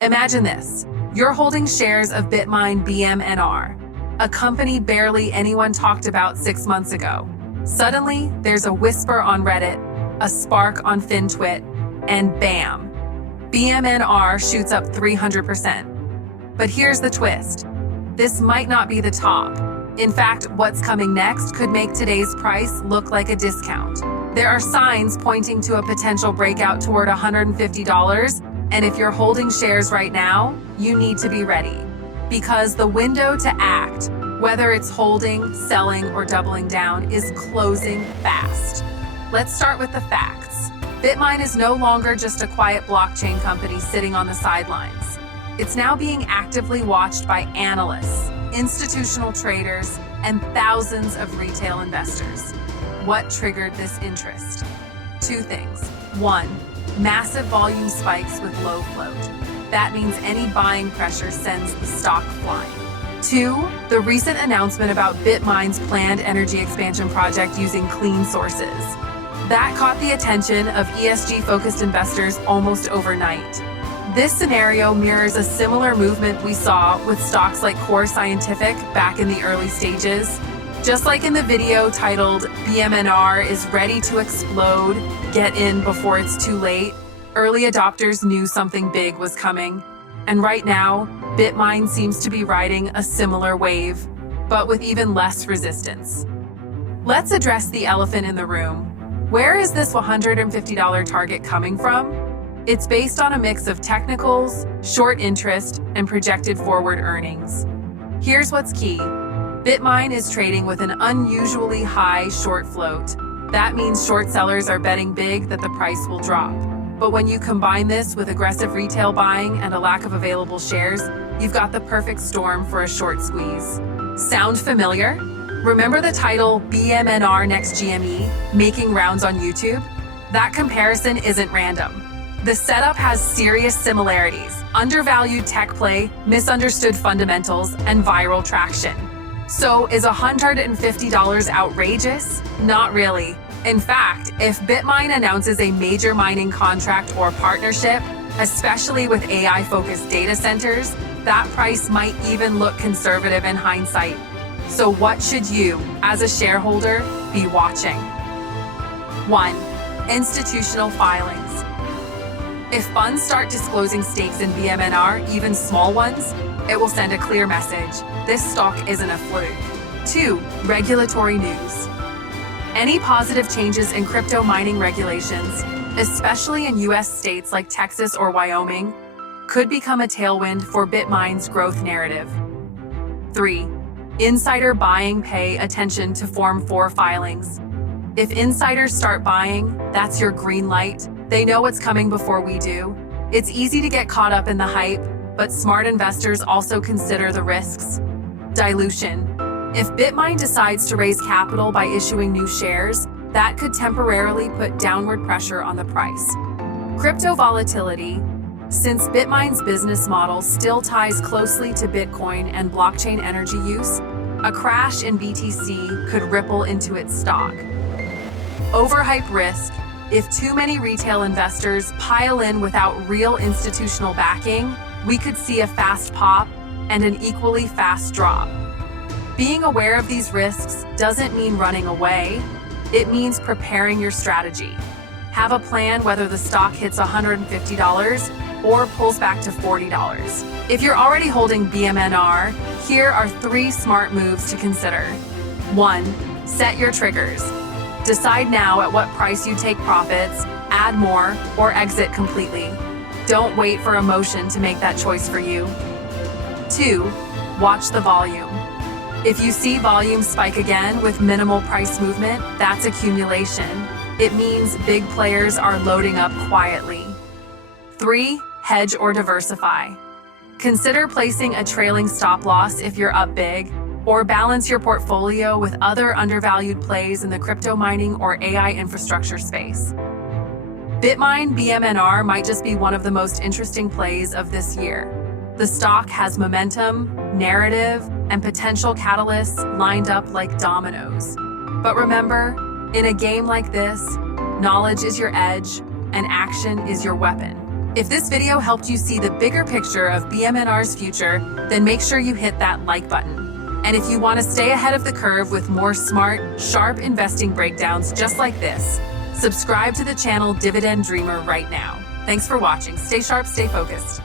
Imagine this. You're holding shares of BITMINE BMNR, a company barely anyone talked about 6 months ago. Suddenly, there's a whisper on Reddit, a spark on FinTwit, and bam! BMNR shoots up 300%. But here's the twist. This might not be the top. In fact, what's coming next could make today's price look like a discount. There are signs pointing to a potential breakout toward $150, and if you're holding shares right now, you need to be ready. Because the window to act, whether it's holding, selling, or doubling down, is closing fast. Let's start with the facts. BITMINE is no longer just a quiet blockchain company sitting on the sidelines. It's now being actively watched by analysts, institutional traders, and thousands of retail investors. What triggered this interest? 2 things. 1, massive volume spikes with low float. That means any buying pressure sends the stock flying. 2, the recent announcement about BITMINE's planned energy expansion project using clean sources. That caught the attention of ESG-focused investors almost overnight. This scenario mirrors a similar movement we saw with stocks like Core Scientific back in the early stages. Just like in the video titled BMNR is ready to explode, get in before it's too late, early adopters knew something big was coming. And right now, BITMINE seems to be riding a similar wave, but with even less resistance. Let's address the elephant in the room. Where is this $150 target coming from? It's based on a mix of technicals, short interest, and projected forward earnings. Here's what's key. BITMINE is trading with an unusually high short float. That means short sellers are betting big that the price will drop. But when you combine this with aggressive retail buying and a lack of available shares, you've got the perfect storm for a short squeeze. Sound familiar? Remember the title BMNR Next GME making rounds on YouTube? That comparison isn't random. The setup has serious similarities: undervalued tech play, misunderstood fundamentals, and viral traction. So is $150 outrageous? Not really. In fact, if BITMINE announces a major mining contract or partnership, especially with AI-focused data centers, that price might even look conservative in hindsight. So what should you, as a shareholder, be watching? 1. Institutional filings. If funds start disclosing stakes in BMNR, even small ones, it will send a clear message. This stock isn't a fluke. 2. Regulatory news. Any positive changes in crypto mining regulations, especially in US states like Texas or Wyoming, could become a tailwind for BITMINE's growth narrative. 3. Insider buying. Pay attention to Form 4 filings. If insiders start buying, that's your green light. They know what's coming before we do. It's easy to get caught up in the hype, but smart investors also consider the risks. Dilution. If BITMINE decides to raise capital by issuing new shares, that could temporarily put downward pressure on the price. Crypto volatility. Since BITMINE's business model still ties closely to Bitcoin and blockchain energy use, a crash in BTC could ripple into its stock. Overhype risk. If too many retail investors pile in without real institutional backing, we could see a fast pop and an equally fast drop. Being aware of these risks doesn't mean running away. It means preparing your strategy. Have a plan whether the stock hits $150 or pulls back to $40. If you're already holding BMNR, here are 3 smart moves to consider. 1. Set your triggers. Decide now at what price you take profits, add more, or exit completely. Don't wait for emotion to make that choice for you. 2. Watch the volume. If you see volume spike again with minimal price movement, that's accumulation. It means big players are loading up quietly. 3. Hedge or diversify. Consider placing a trailing stop loss if you're up big, or balance your portfolio with other undervalued plays in the crypto mining or AI infrastructure space. BITMINE BMNR might just be one of the most interesting plays of this year. The stock has momentum, narrative, and potential catalysts lined up like dominoes. But remember, in a game like this, knowledge is your edge and action is your weapon. If this video helped you see the bigger picture of BMNR's future, then make sure you hit that like button. And if you want to stay ahead of the curve with more smart, sharp investing breakdowns just like this, subscribe to the channel Dividend Dreamer right now. Thanks for watching. Stay sharp, stay focused.